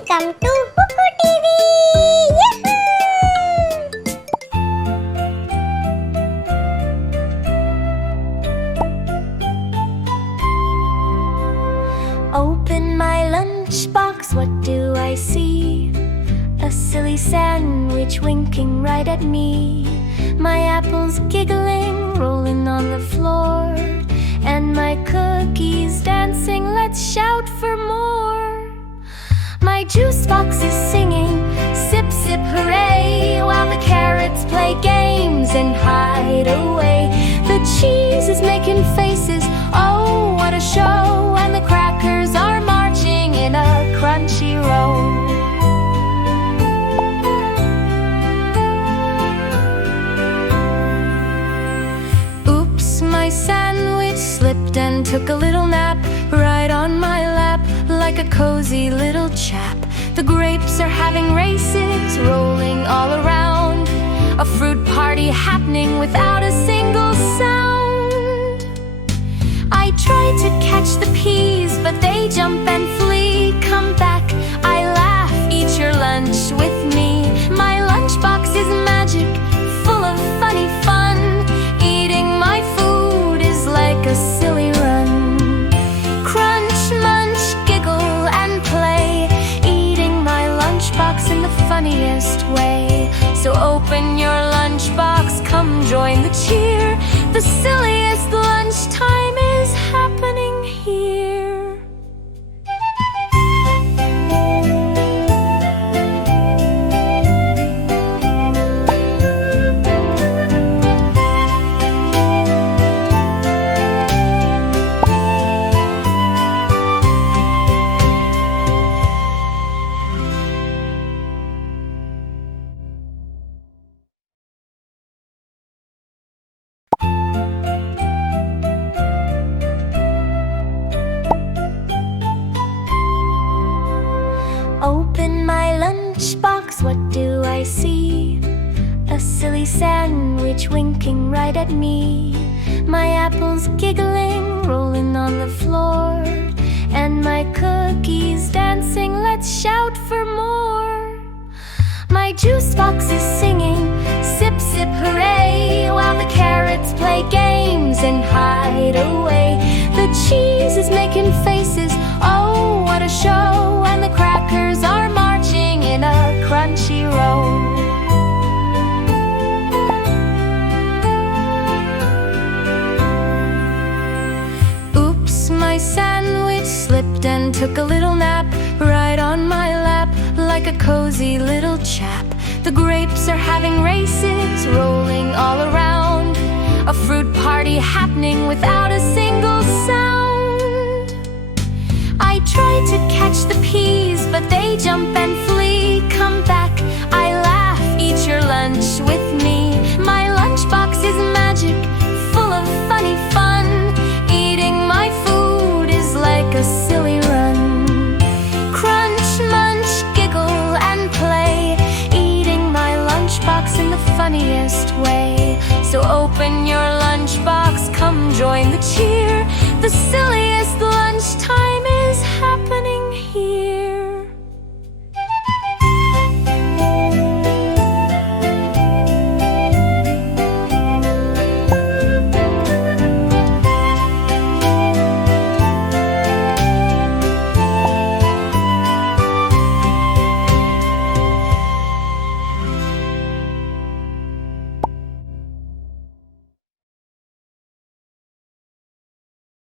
Welcome to Huku TV! Yahoo! Open my lunchbox, what do I see? A silly sandwich winking right at me. My apples giggling, rolling on the floor, and my cookies dancing, let's shout for more. My juice box is singing, sip sip hooray, while the carrots play games and hide away. The cheese is making faces, oh what a show, and the crackers are marching in a crunchy row. My sandwich slipped and took a little nap right on my lap, like a cozy little chap. The grapes are having races, rolling all around, a fruit party happening without a single sound. I try to catch the peas, but they jump and flee. Come back, I laugh, eat your lunch with me. My lunchbox is magic, full of funny fun. Eating my food is like a silly run. Crunch, munch, giggle and play, eating my lunchbox in the funniest way. So open your lunchbox, come join the cheer. The silliest lunchtime is happening here. Open my lunchbox, what do I see? A silly sandwich winking right at me. My apples giggling, rolling on the floor, and my cookies dancing, let's shout for more. My juice box is singing, sip sip hooray, while the carrots play games and hide away. The cheese is making faces, oh what a show, and the crackers are marching in a crunchy row. Oops, my sandwich slipped and took a little nap right on my lap, like a cozy little chap. The grapes are having races, rolling all around, a fruit party happening without a single sound. I try to catch the peas, but they jump and flee. Come back, I laugh, eat your lunch with me. My lunchbox is magic, full of funny fun. Eating my food is like a silly run. Crunch, munch, giggle and play, eating my lunchbox in the funniest way. So open your lunchbox, come join the